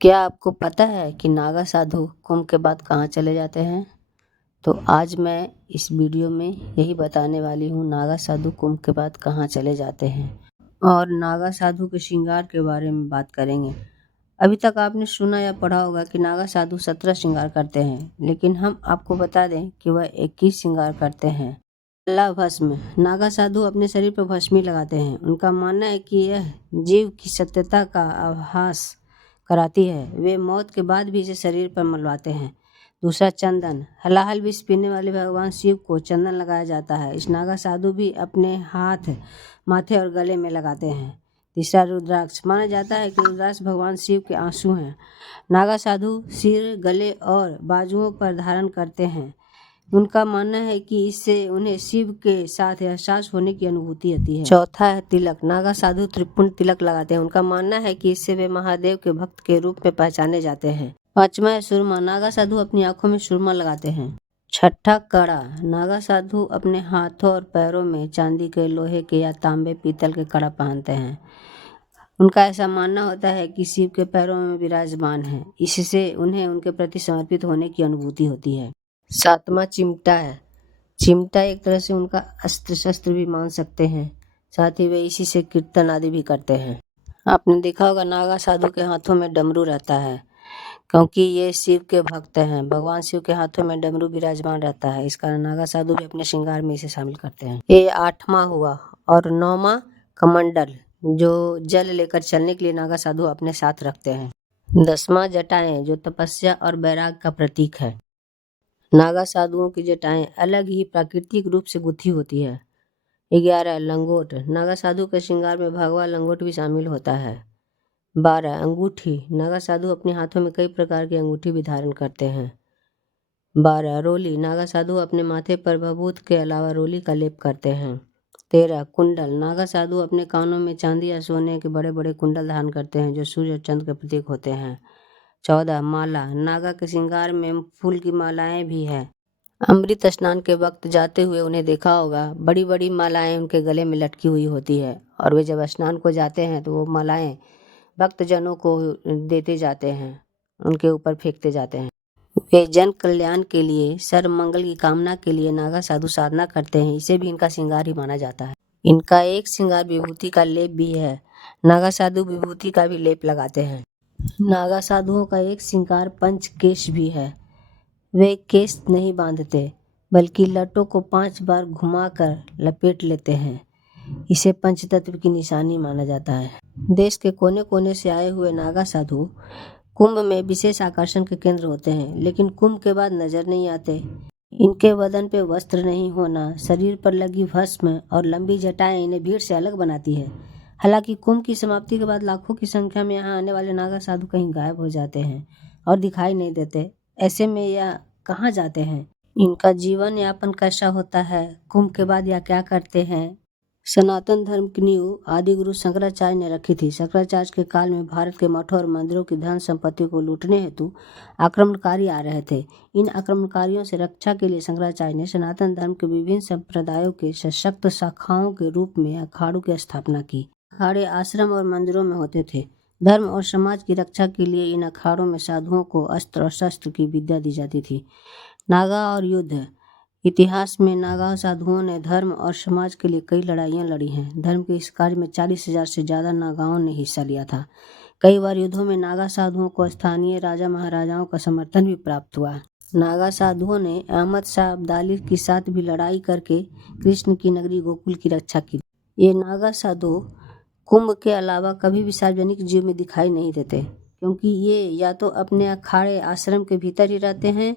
क्या आपको पता है कि नागा साधु कुंभ के बाद कहाँ चले जाते हैं? तो आज मैं इस वीडियो में यही बताने वाली हूँ, नागा साधु कुंभ के बाद कहाँ चले जाते हैं और नागा साधु के श्रृंगार के बारे में बात करेंगे। अभी तक आपने सुना या पढ़ा होगा कि नागा साधु 17 श्रृंगार करते हैं, लेकिन हम आपको बता दें कि वह 21 श्रृंगार करते हैं। पहला, भस्म। नागा साधु अपने शरीर पर भस्मी लगाते हैं। उनका मानना है कि यह जीव की सत्यता का आभास कराती है। वे मौत के बाद भी इसे शरीर पर मलवाते हैं। दूसरा, चंदन। हलाहल विष पीने वाले भगवान शिव को चंदन लगाया जाता है। इस नागा साधु भी अपने हाथ, माथे और गले में लगाते हैं। तीसरा, रुद्राक्ष। माना जाता है कि रुद्राक्ष भगवान शिव के आंसू हैं। नागा साधु सिर, गले और बाजुओं पर धारण करते हैं। उनका मानना है कि इससे उन्हें शिव के साथ एहसास होने की अनुभूति होती है। चौथा है तिलक। नागा साधु त्रिपुंड तिलक लगाते हैं। उनका मानना है कि इससे वे महादेव के भक्त के रूप में पहचाने जाते हैं। पांचवा है सुरमा। नागा साधु अपनी आंखों में सुरमा लगाते हैं। छठा, कड़ा। नागा साधु अपने हाथों और पैरों में चांदी के, लोहे के या तांबे, पीतल के कड़ा पहनते हैं। उनका ऐसा मानना होता है कि शिव के पैरों में विराजमान है, इससे उन्हें उनके प्रति समर्पित होने की अनुभूति होती है। सातवां, चिमटा है। चिमटा एक तरह से उनका अस्त्र शस्त्र भी मान सकते हैं। साथ ही वे इसी से कीर्तन आदि भी करते हैं। आपने देखा होगा नागा साधु के हाथों में डमरू रहता है, क्योंकि ये शिव के भक्त हैं। भगवान शिव के हाथों में डमरू विराजमान रहता है, इस कारण नागा साधु भी अपने श्रृंगार में इसे शामिल करते हैं। ये आठवां हुआ। और नौवां, कमंडल, जो जल लेकर चलने के लिए नागा साधु अपने साथ रखते हैं। 10वां, जटाएं, जो तपस्या और वैराग का प्रतीक है। नागा साधुओं की जटाएं अलग ही प्राकृतिक रूप से गुथी होती है। 11, लंगोट। नागा साधु के श्रृंगार में भगवा लंगोट भी शामिल होता है। 12, अंगूठी। नागा साधु अपने हाथों में कई प्रकार की अंगूठी भी धारण करते हैं। 12, रोली। नागा साधु अपने माथे पर भभूत के अलावा रोली का लेप करते हैं। 13, कुंडल। नागा साधु अपने कानों में चांदी या सोने के बड़े बड़े कुंडल धारण करते हैं, जो सूर्य और चंद्र के प्रतीक होते हैं। 14, माला। नागा के श्रृंगार में फूल की मालाएं भी है। अमृत स्नान के वक्त जाते हुए उन्हें देखा होगा, बड़ी बड़ी मालाएं उनके गले में लटकी हुई होती है, और वे जब स्नान को जाते हैं तो वो मालाएं भक्तजनों को देते जाते हैं, उनके ऊपर फेंकते जाते हैं। वे जन कल्याण के लिए, सर्व मंगल की कामना के लिए नागा साधु साधना करते हैं। इसे भी इनका श्रृंगार ही माना जाता है। इनका एक श्रृंगार विभूति का लेप भी है। नागा साधु विभूति का भी लेप लगाते हैं। नागा साधुओं का एक श्रृंगार पंच केश भी है। वे केश नहीं बांधते, बल्कि लटों को 5 बार घुमाकर लपेट लेते हैं। इसे पंचतत्व की निशानी माना जाता है। देश के कोने कोने से आए हुए नागा साधु कुंभ में विशेष आकर्षण के केंद्र होते हैं, लेकिन कुंभ के बाद नजर नहीं आते। इनके बदन पे वस्त्र नहीं होना, शरीर पर लगी भस्म और लंबी जटाएं इन्हें भीड़ से अलग बनाती है। हालांकि कुंभ की समाप्ति के बाद लाखों की संख्या में यहाँ आने वाले नागा साधु कहीं गायब हो जाते हैं और दिखाई नहीं देते। ऐसे में यह कहाँ जाते हैं? इनका जीवन यापन कैसा होता है? कुंभ के बाद यह क्या करते हैं? सनातन धर्म की नींव आदि गुरु शंकराचार्य ने रखी थी। शंकराचार्य के काल में भारत के मठों और मंदिरों की धन संपत्ति को लूटने हेतु आक्रमणकारी आ रहे थे। इन आक्रमणकारियों से रक्षा के लिए शंकराचार्य ने सनातन धर्म के विभिन्न संप्रदायों के सशक्त शाखाओं के रूप में अखाड़ों की स्थापना की। अखाड़े आश्रम और मंदिरों में होते थे। धर्म और समाज की रक्षा के लिए इन अखाड़ों में साधुओं को अस्त्र और शस्त्र की विद्या दी जाती थी। नागा और युद्ध। इतिहास में नागा साधुओं ने धर्म और समाज के लिए कई लड़ाइयाँ लड़ी हैं। धर्म के इस कार्य में 40,000 से ज़्यादा नागाओं ने हिस्सा लिया था। कई बार युद्धों में नागा साधुओं को स्थानीय राजा महाराजाओं का समर्थन भी प्राप्त हुआ। नागा साधुओं ने अहमद शाह अब्दाली के साथ भी लड़ाई करके कृष्ण की नगरी गोकुल की रक्षा की। ये नागा साधु कुंभ के अलावा कभी भी सार्वजनिक जीवन में दिखाई नहीं देते, क्योंकि ये या तो अपने अखाड़े आश्रम के भीतर ही रहते हैं,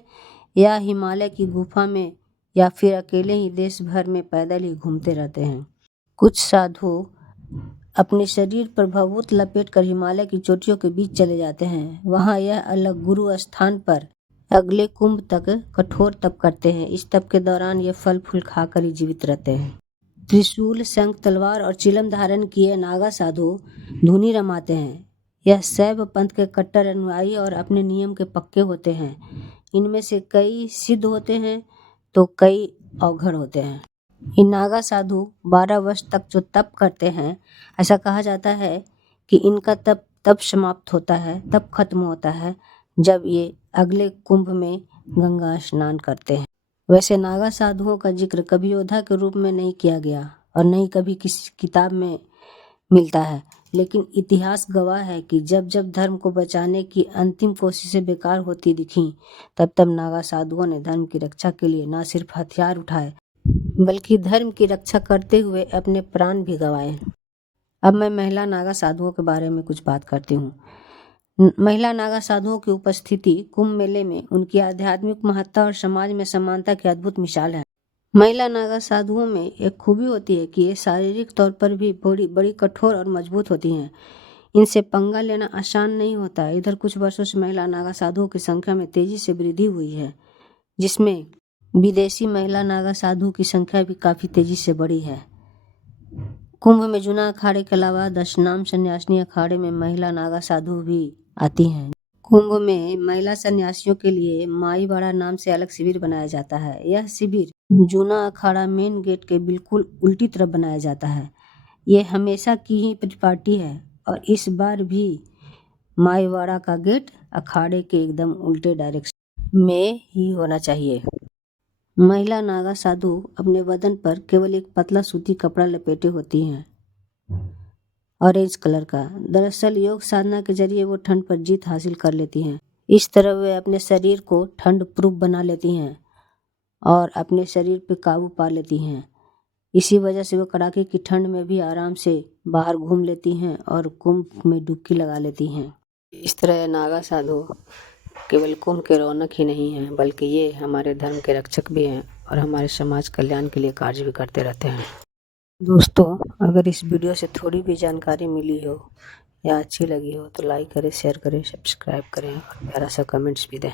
या हिमालय की गुफा में, या फिर अकेले ही देश भर में पैदल ही घूमते रहते हैं। कुछ साधु अपने शरीर पर भभूत लपेट कर हिमालय की चोटियों के बीच चले जाते हैं। वहाँ यह अलग गुरु स्थान पर अगले कुंभ तक कठोर तप करते हैं। इस तप के दौरान ये फल फूल खाकर ही जीवित रहते हैं। त्रिशूल, शंख, तलवार और चिलम धारण किए नागा साधु धुनी रमाते हैं। यह शैव पंथ के कट्टर अनुयायी और अपने नियम के पक्के होते हैं। इनमें से कई सिद्ध होते हैं तो कई अवघड़ होते हैं। इन नागा साधु 12 वर्ष तक जो तप करते हैं, ऐसा कहा जाता है कि इनका तप तब समाप्त होता है, तब खत्म होता है जब ये अगले कुंभ में गंगा स्नान करते हैं। वैसे नागा साधुओं का जिक्र कभी योद्धा के रूप में नहीं किया गया और नहीं कभी किसी किताब में मिलता है, लेकिन इतिहास गवाह है कि जब जब धर्म को बचाने की अंतिम कोशिशें बेकार होती दिखीं, तब तब नागा साधुओं ने धर्म की रक्षा के लिए न सिर्फ हथियार उठाए, बल्कि धर्म की रक्षा करते हुए अपने प्राण भी गंवाए। अब मैं महिला नागा साधुओं के बारे में कुछ बात करती हूँ। महिला नागा साधुओं की उपस्थिति कुंभ मेले में उनकी आध्यात्मिक महत्ता और समाज में समानता की अद्भुत मिसाल है। महिला नागा साधुओं में एक खूबी होती है कि ये शारीरिक तौर पर भी बड़ी बड़ी कठोर और मजबूत होती हैं। इनसे पंगा लेना आसान नहीं होता। इधर कुछ वर्षों से महिला नागा साधुओं की संख्या में तेजी से वृद्धि हुई है, जिसमें विदेशी महिला नागा साधु की संख्या भी काफी तेजी से बढ़ी है। कुंभ में जूना अखाड़े के अलावा दशनाम सन्यासिनी अखाड़े में महिला नागा साधु भी आती हैं। कुंभ में महिला सन्यासियों के लिए माईवाड़ा नाम से अलग शिविर बनाया जाता है। यह शिविर जूना अखाड़ा मेन गेट के बिल्कुल उल्टी तरफ बनाया जाता है। ये हमेशा की ही परिपाटी है और इस बार भी माईवाड़ा का गेट अखाड़े के एकदम उल्टे डायरेक्शन में ही होना चाहिए। महिला नागा साधु अपने बदन पर केवल एक पतला सूती कपड़ा लपेटे होती हैं, ऑरेंज कलर का। दरअसल योग साधना के जरिए वो ठंड पर जीत हासिल कर लेती हैं। इस तरह वे अपने शरीर को ठंड प्रूफ बना लेती हैं और अपने शरीर पे काबू पा लेती हैं। इसी वजह से वो कड़ाके की ठंड में भी आराम से बाहर घूम लेती हैं और कुंभ में डुबकी लगा लेती हैं। इस तरह नागा साधु केवल कुंभ के रौनक ही नहीं है, बल्कि ये हमारे धर्म के रक्षक भी हैं और हमारे समाज कल्याण के लिए कार्य भी करते रहते हैं। दोस्तों, अगर इस वीडियो से थोड़ी भी जानकारी मिली हो या अच्छी लगी हो तो लाइक करें, शेयर करें, सब्सक्राइब करें और प्यारा सा कमेंट्स भी दें।